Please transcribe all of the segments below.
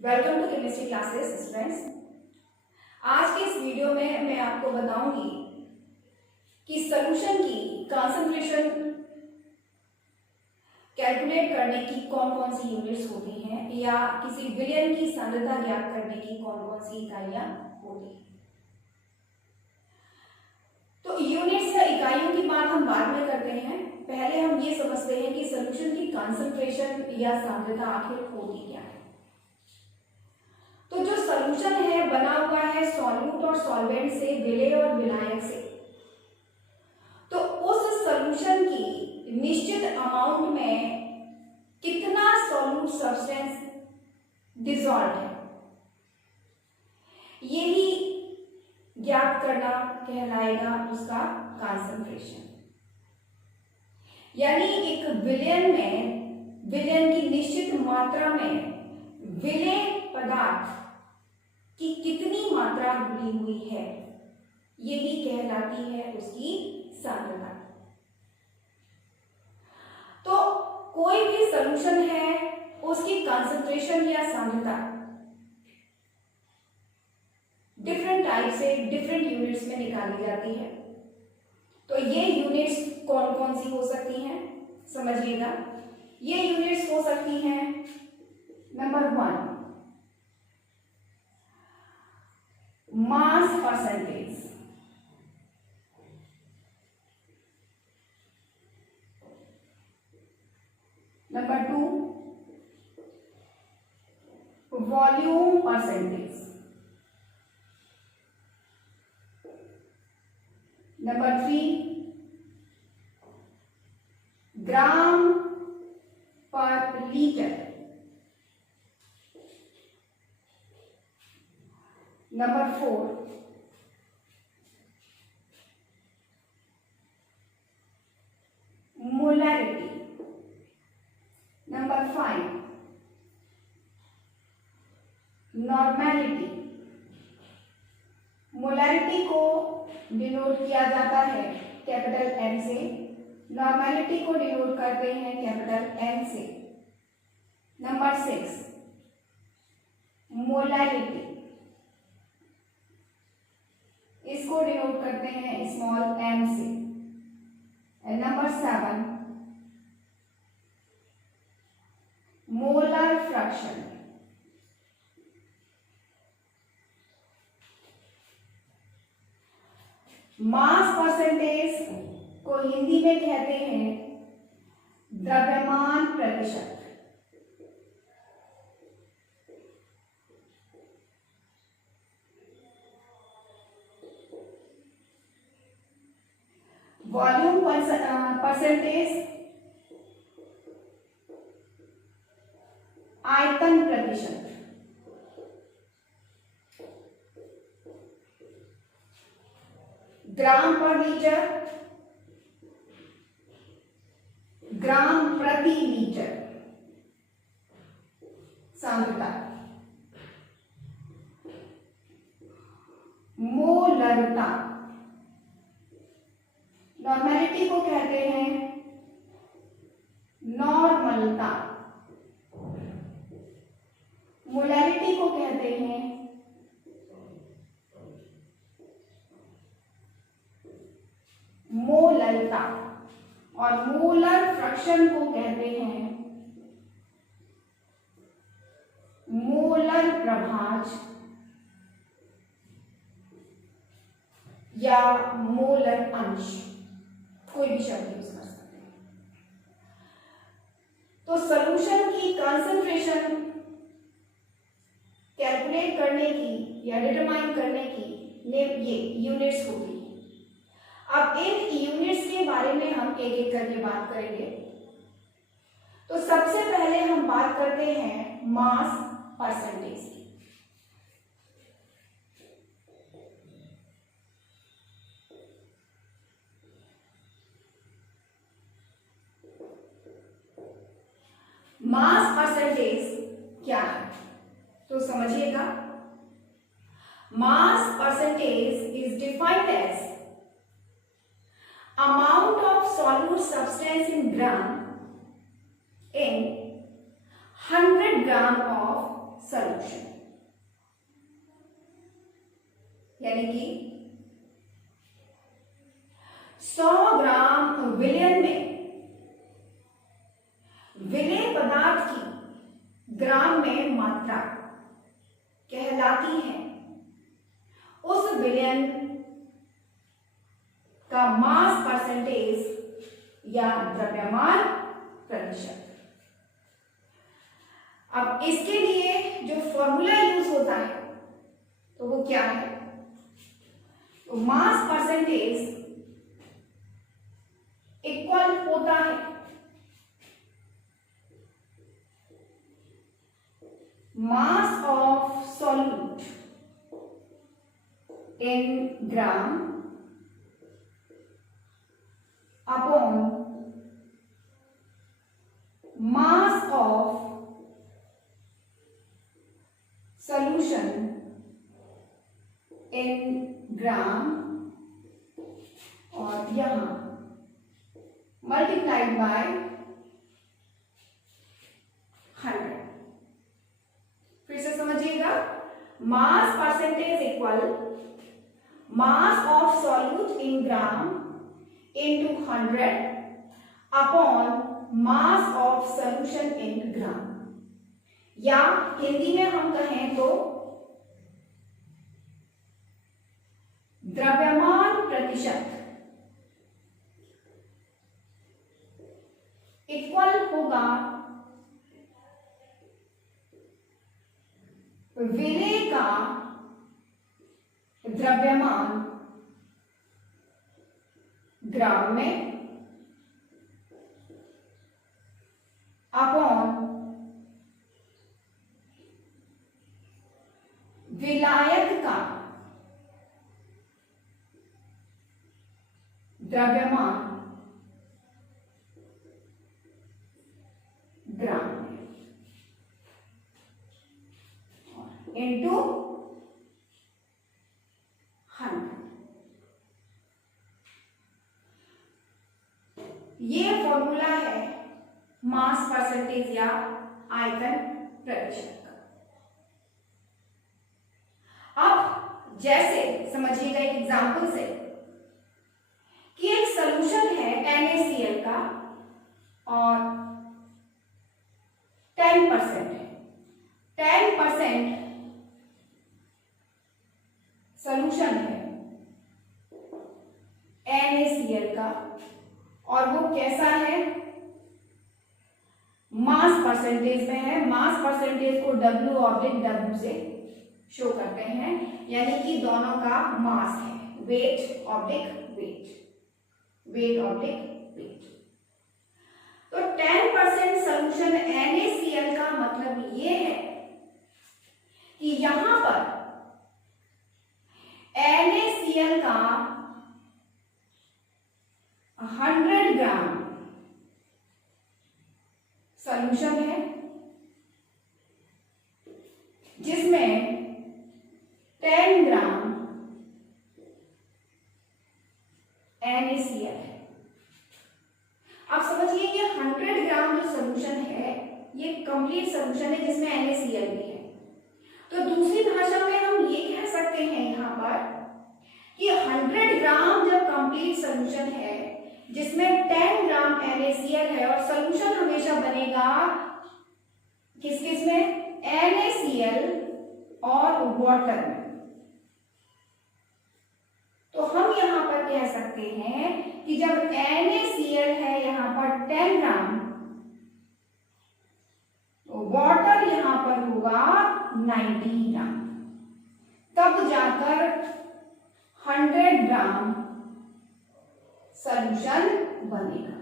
Welcome to chemistry classes students. आज के इस वीडियो में मैं आपको बताऊंगी कि सॉल्यूशन की कंसंट्रेशन कैलकुलेट करने की कौन कौन सी यूनिट्स होती हैं या किसी विलयन की सांद्रता ज्ञात करने की कौन कौन सी इकाइयां होती हैं। तो यूनिट्स या इकाइयों की बात हम बाद में करते हैं। पहले हम ये समझते हैं कि सॉल्यूशन की कंसंट्रेशन या सांद्रता आखिर होती क्या है। तो जो सॉल्यूशन है बना हुआ है सॉल्यूट और सॉल्वेंट से, विलेय और विलायक से। तो उस सॉल्यूशन की निश्चित अमाउंट में कितना सॉल्यूट सब्सटेंस डिसॉल्व है, यही ज्ञात करना कहलाएगा उसका कंसंट्रेशन। यानी एक विलयन की निश्चित मात्रा में विलेय पदार्थ की कितनी मात्रा घुली हुई है, यही कहलाती है उसकी सांद्रता। तो कोई भी सॉल्यूशन है उसकी कंसंट्रेशन या सांद्रता डिफरेंट टाइप से डिफरेंट यूनिट्स में निकाली जाती है। तो ये यूनिट्स कौन कौन सी हो सकती हैं समझिएगा। ये यूनिट्स हो सकती हैं number 1 mass percentage, number 2 volume percentage, number 3 ग्राम per litre, number 4 molarity, number 5 normality. Molarity को डिनोट किया जाता है कैपिटल एम से, नॉर्मेलिटी को डिनोट करते हैं कैपिटल एन से। नंबर 6 मोलैरिटी, इसको डिनोट करते हैं स्मॉल एम से। And number 7 molar fraction, mass percentage को हिंदी में कहते हैं द्रव्यमान प्रतिशत। वॉल्यूम परसेंटेज आयतन प्रतिशत। ग्राम पर लीटर, ग्राम प्रति लीटर सांद्रता। मोलरता, नॉर्मेलिटी को कहते हैं नॉर्मलता, मोलैरिटी को कहते हैं मोलरता, और मोलर फ्रैक्शन को कहते हैं मोलर प्रभाज या मोलर अंश, कोई भी शब्द यूज कर सकते हैं। तो सॉल्यूशन की कंसंट्रेशन कैलकुलेट करने की या डिटरमाइन करने की ये यूनिट्स होती है। अब इन यूनिट्स के बारे में हम एक एक करके बात करेंगे। तो सबसे पहले हम बात करते हैं मास परसेंटेज की। मास परसेंटेज क्या है तो समझिएगा। Mass percentage is defined as amount of solute substance in gram in 100 gram of solution, यानी कि 100 ग्राम विलयन में विलेय पदार्थ की ग्राम में मात्रा कहलाती है उस विलयन का मास परसेंटेज या द्रव्यमान प्रतिशत। अब इसके लिए जो फॉर्मूला यूज होता है तो वो क्या है? तो मास परसेंटेज इक्वल होता है mass of solute in gram upon mass of solution in gram, और यहां मल्टीप्लाइड बाय 100। फिर से समझिएगा, mass percentage equal mass of solute in gram into 100 upon mass of solution in gram, या हिंदी में हम कहें तो द्रव्यमान प्रतिशत इक्वल होगा विलेय का द्रव्यमान ग्राम में अपॉन विलायक का द्रव्यमान ग्राम में इंटू 100। ये फॉर्मूला है मास परसेंटेज या आयतन प्रतिशत का। अब जैसे समझिएगा एक एग्जांपल से कि एक सॉल्यूशन है NaCl का और 10% है, 10% सॉल्यूशन है NaCl का, और वो कैसा है? मास परसेंटेज में है। मास परसेंटेज को W/W से शो करते हैं, यानी कि दोनों का मास है, वेट/वेट, वेट/वेट। तो 10% सॉल्यूशन NaCl का मतलब ये है कि यहां पर NaCl का 100 ग्राम सॉल्यूशन है, जिसमें 10 ग्राम NaCl है। अब समझिए ये 100 ग्राम जो सॉल्यूशन है ये कंप्लीट सॉल्यूशन है जिसमें NaCl भी है। तो दूसरी भाषा में हम ये कह सकते हैं यहाँ पर कि 100 ग्राम जब कंप्लीट सॉल्यूशन है जिसमें 10 ग्राम NaCl है, और सॉल्यूशन हमेशा बनेगा किस में? NaCl और वाटर में। तो हम यहां पर कह सकते हैं कि जब NaCl है यहां पर 10 ग्राम, तो वाटर यहां पर होगा 90 ग्राम, तब जाकर 100 ग्राम सॉल्यूशन बनेगा।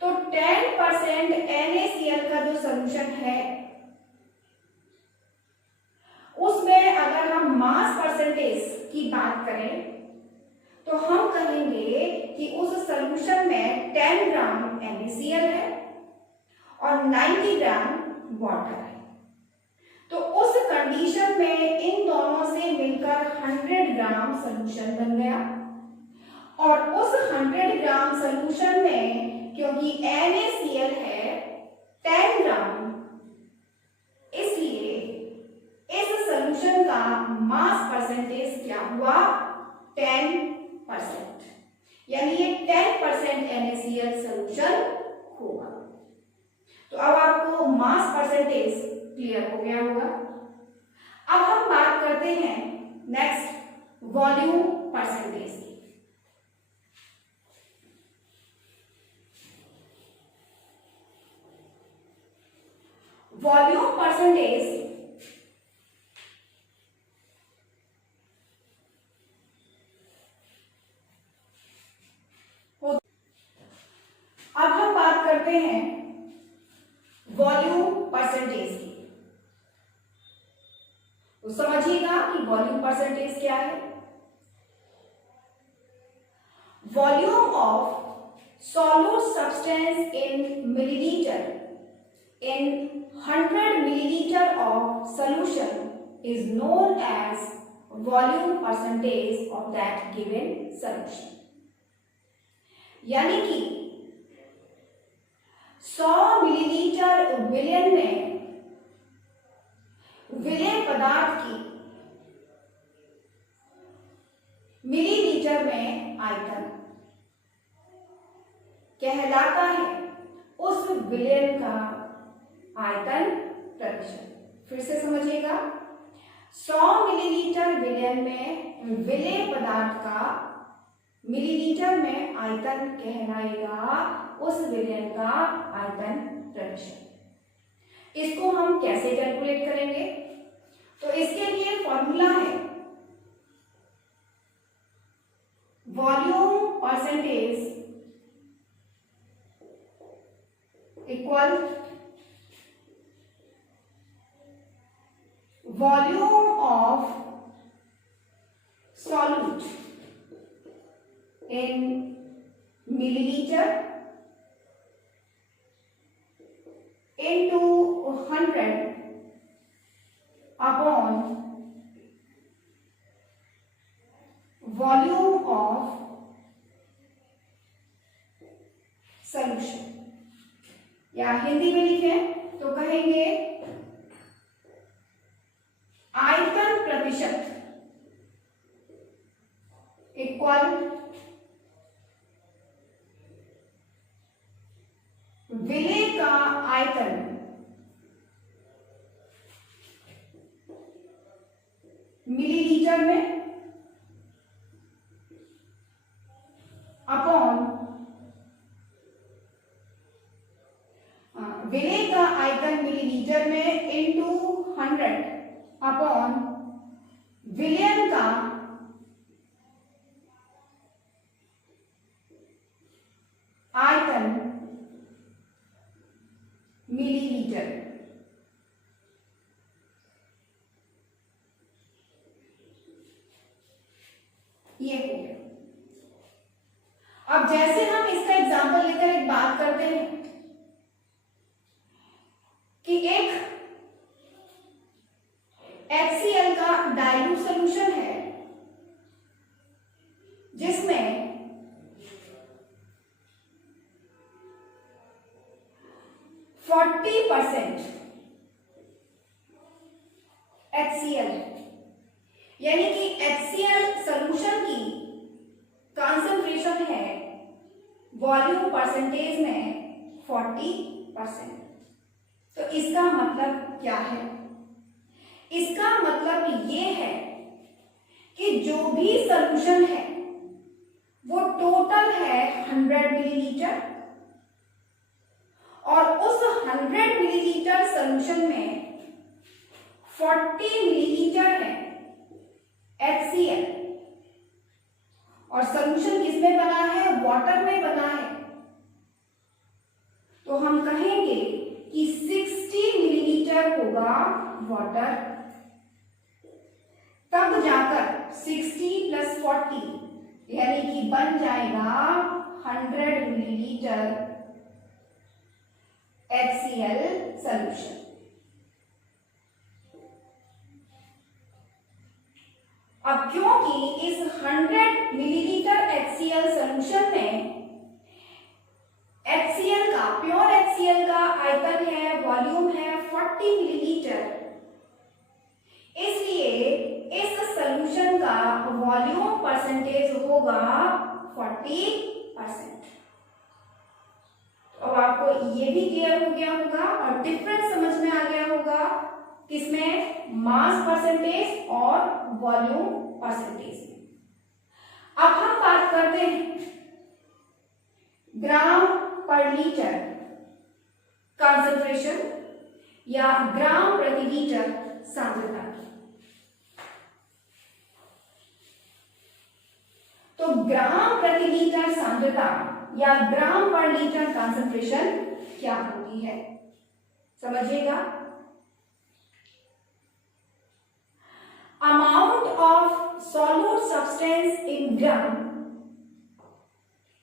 तो 10% NaCl का जो सॉल्यूशन है उसमें अगर हम मास परसेंटेज की बात करें तो हम कहेंगे कि उस सॉल्यूशन में 10 ग्राम NaCl है और 90 ग्राम वाटर है। तो उस कंडीशन में इन दोनों से मिलकर 100 ग्राम सॉल्यूशन बन गया, और उस 100 ग्राम सॉल्यूशन में क्योंकि NaCl है 10 ग्राम होगा। तो अब आपको मास परसेंटेज क्लियर हो गया होगा। अब हम बात करते हैं नेक्स्ट वॉल्यूम परसेंटेज की। वॉल्यूम परसेंटेज अब हम बात करते हैं वॉल्यूम परसेंटेज की। तो समझिएगा कि वॉल्यूम परसेंटेज क्या है। Volume of solute substance in millilitre in 100 milliliter of solution is known as volume percentage of that given solution। यानी कि 100 मिलीलीटर विलयन में विलय पदार्थ की मिलीलीटर में आयतन कहलाता है उस विलयन का आयतन प्रतिशत। फिर से समझिएगा, 100 मिलीलीटर विलयन में विलय पदार्थ का मिलीलीटर में आयतन कहलाएगा उस विलयन का आयतन प्रतिशत। इसको हम कैसे कैलकुलेट करेंगे? तो इसके लिए फॉर्मूला है volume percentage equal volume of solute in milliliter into 100 upon volume of solution। या हिंदी में लिखें तो कहेंगे आयतन प्रतिशत इक्वल विलय का आयतन मिलीलीटर में अपॉन विलय का आयतन मिलीलीटर में इनटू 100 अपॉन विलयन का आयतन मिलीलीटर। ये हो गया। अब जैसे हम इसका एग्जांपल लेकर एक बात करते हैं कि एक HCl का डाइल्यूट सॉल्यूशन है जिसमें 40% HCl है, यानी कि HCl सॉल्यूशन की कॉन्सेंट्रेशन है वॉल्यूम परसेंटेज में 40%। तो इसका मतलब क्या है? इसका मतलब ये है कि जो भी सॉल्यूशन है वो टोटल है 100 मिलीलीटर और उस 100 मिलीलीटर सॉल्यूशन में 40 मिलीलीटर है HCl और सॉल्यूशन किसमें बना है? वाटर में बना है। तो हम कहेंगे कि 60 मिलीलीटर होगा वाटर, तब जाकर 60 प्लस 40 यानी कि बन जाएगा 100 मिलीलीटर HCl सॉल्यूशन। अब क्योंकि इस 100 मिलीलीटर HCl सॉल्यूशन में HCl का प्योर HCl का आयतन है, वॉल्यूम है 40 मिलीलीटर, इसलिए इस सॉल्यूशन का वॉल्यूम परसेंटेज होगा 40%। अब आपको ये भी क्लियर हो गया होगा और डिफरेंस समझ में आ गया होगा किसमें, मास परसेंटेज और वॉल्यूम परसेंटेज में। अब हम बात करते हैं ग्राम पर लीटर कंसंट्रेशन या ग्राम प्रति लीटर सांद्रता की। तो ग्राम प्रति लीटर सांद्रता या ग्राम पर लीटर कंसंट्रेशन क्या होती है, समझिएगा। Amount of solute substance in gram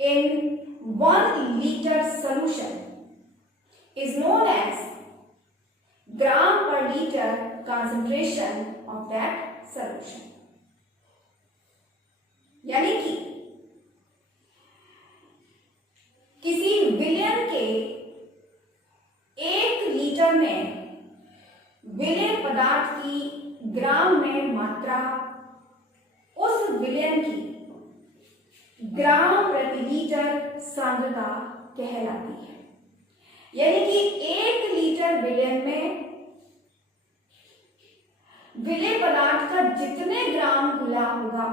in 1 liter solution is known as gram per liter concentration of that solution। यानी कि किसी विलयन के 1 लीटर में विलयन पदार्थ की ग्राम में मात्रा उस विलयन की ग्राम प्रति लीटर सांद्रता कहलाती है। यानी कि 1 लीटर विलयन में विलय पदार्थ का जितने ग्राम घुला होगा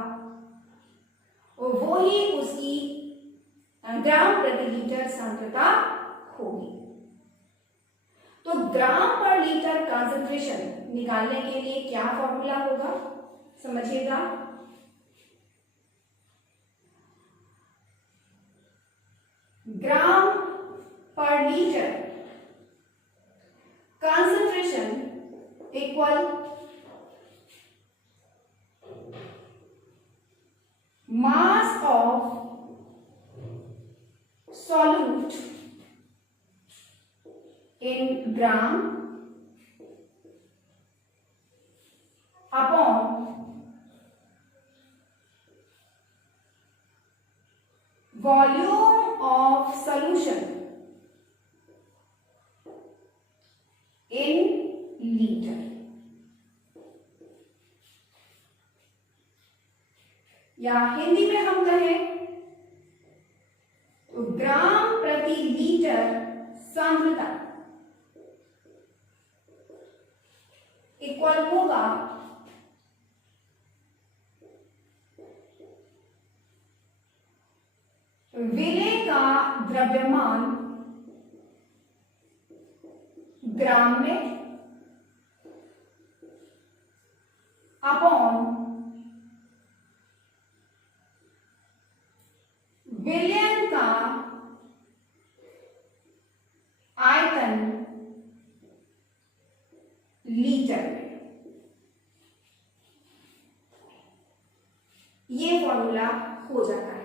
वो ही उसकी ग्राम प्रति लीटर सांद्रता होगी। तो ग्राम पर लीटर कंसंट्रेशन निकालने के लिए क्या फॉर्मूला होगा, समझिएगा। ग्राम per litre concentration equal mass of solute in gram upon volume of solution in litre. या हिंदी में हम कहें तो ग्राम प्रति लीटर सांद्रता इक्वल होगा विलय का द्रव्यमान ग्राम में अपॉन विलयन का आयतन लीटर में। ये फॉर्मूला हो जाता है।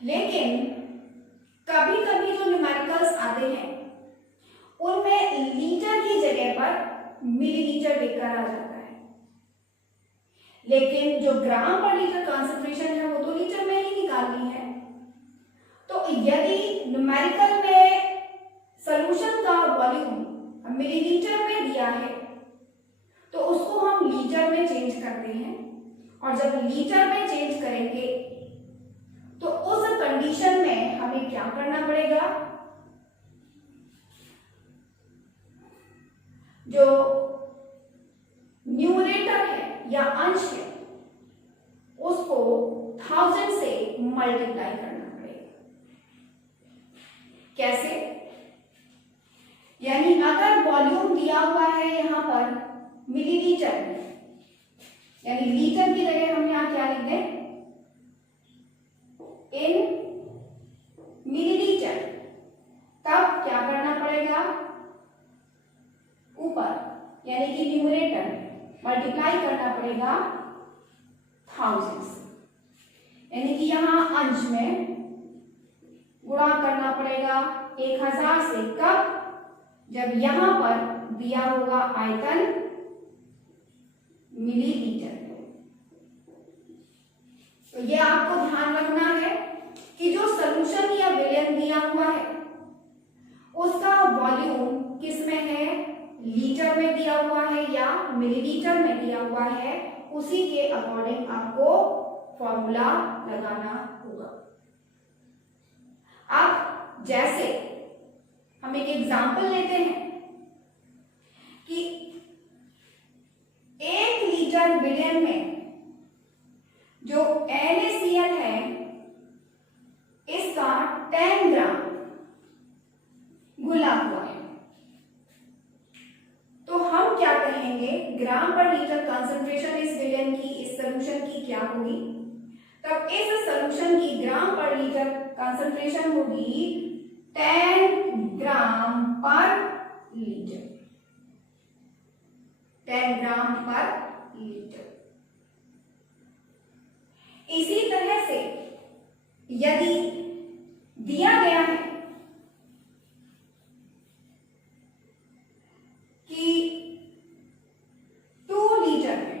लेकिन कभी कभी जो न्यूमेरिकल्स आते हैं उनमें लीटर की जगह पर मिलीलीटर लिखकर आ जाता है, लेकिन जो ग्राम पर लीटर कंसंट्रेशन है वो तो लीटर में ही निकालनी है। तो यदि न्यूमेरिकल में सॉल्यूशन का वॉल्यूम मिलीलीटर में दिया है तो उसको हम लीटर में चेंज करते हैं, और जब लीटर में चेंज करेंगे तो उस कंडीशन में हमें क्या करना पड़ेगा, जो न्यूमरेटर है या अंश है उसको 1000 से मल्टीप्लाई करना पड़ेगा। कैसे, यानी अगर वॉल्यूम दिया हुआ है यहां पर मिलीलीटर में, यानी लीटर की जगह हम यहां क्या लिख दें, इन मिलीलीटर, तब क्या करना पड़ेगा, ऊपर यानी कि न्यूमरेटर में मल्टीप्लाई करना पड़ेगा 1000 से, यानी कि यहां अंश में गुणा करना पड़ेगा 1000 से। कब, जब यहां पर दिया होगा आयतन मिलीलीटर। तो ये आपको ध्यान रखना है कि जो सॉल्यूशन या विलयन दिया हुआ है उसका वॉल्यूम किस में है, लीटर में दिया हुआ है या मिलीलीटर में दिया हुआ है, उसी के अकॉर्डिंग आपको फॉर्मूला लगाना होगा। अब सोल्यूशन की क्या होगी, तब इस सोल्यूशन की ग्राम पर लीटर कंसंट्रेशन होगी 10 ग्राम पर लीटर, 10 ग्राम पर लीटर। इसी तरह से यदि दिया गया है कि 2 लीटर में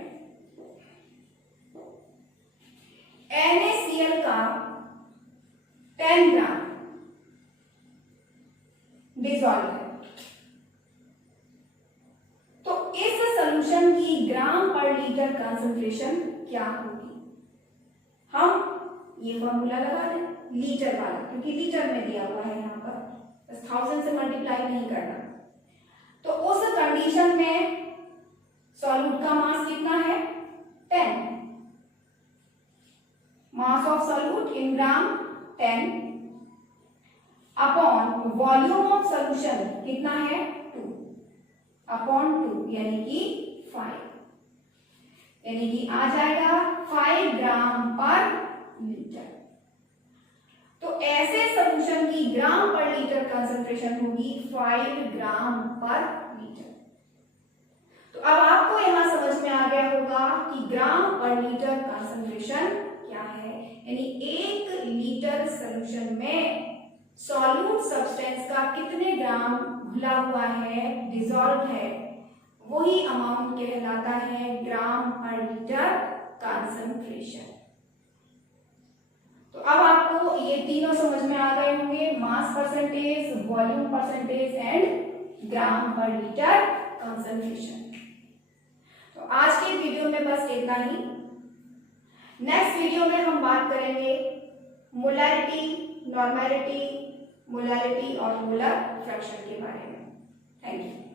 NaCl का 10 ग्राम डिसॉल्व है, तो इस सॉल्यूशन की ग्राम पर लीटर कंसंट्रेशन क्या होगी। हम ये फॉर्मूला लगा दें लीटर वाला, क्योंकि लीटर में दिया हुआ है, यहां पर बस 1000 से मल्टीप्लाई नहीं करना। तो उस कंडीशन में सॉल्यूट का मास कितना है 10, मास of solute in gram 10 upon volume of solution कितना है 2 अपॉन 2 यानी कि 5, यानी कि आ जाएगा 5 ग्राम पर लीटर। तो ऐसे सॉल्यूशन की ग्राम पर लीटर कंसंट्रेशन होगी 5 ग्राम पर लीटर। तो अब आपको यहां समझ में आ गया होगा कि ग्राम पर लीटर कंसंट्रेशन क्या है, यानी 1 लीटर सॉल्यूशन में सॉल्यूट सब्सटेंस का कितने ग्राम घुला हुआ है, डिसॉल्व है, वही अमाउंट कहलाता है ग्राम पर लीटर कंसंट्रेशन। तो अब आपको ये तीनों समझ में आ गए होंगे, mass percentage, volume percentage and gram per litre concentration. तो आज के वीडियो में बस इतना ही। नेक्स्ट वीडियो में हम बात करेंगे मोलैरिटी, नॉर्मेलिटी, मोलैरिटी और मोलर फ्रैक्शन के बारे में। Thank you.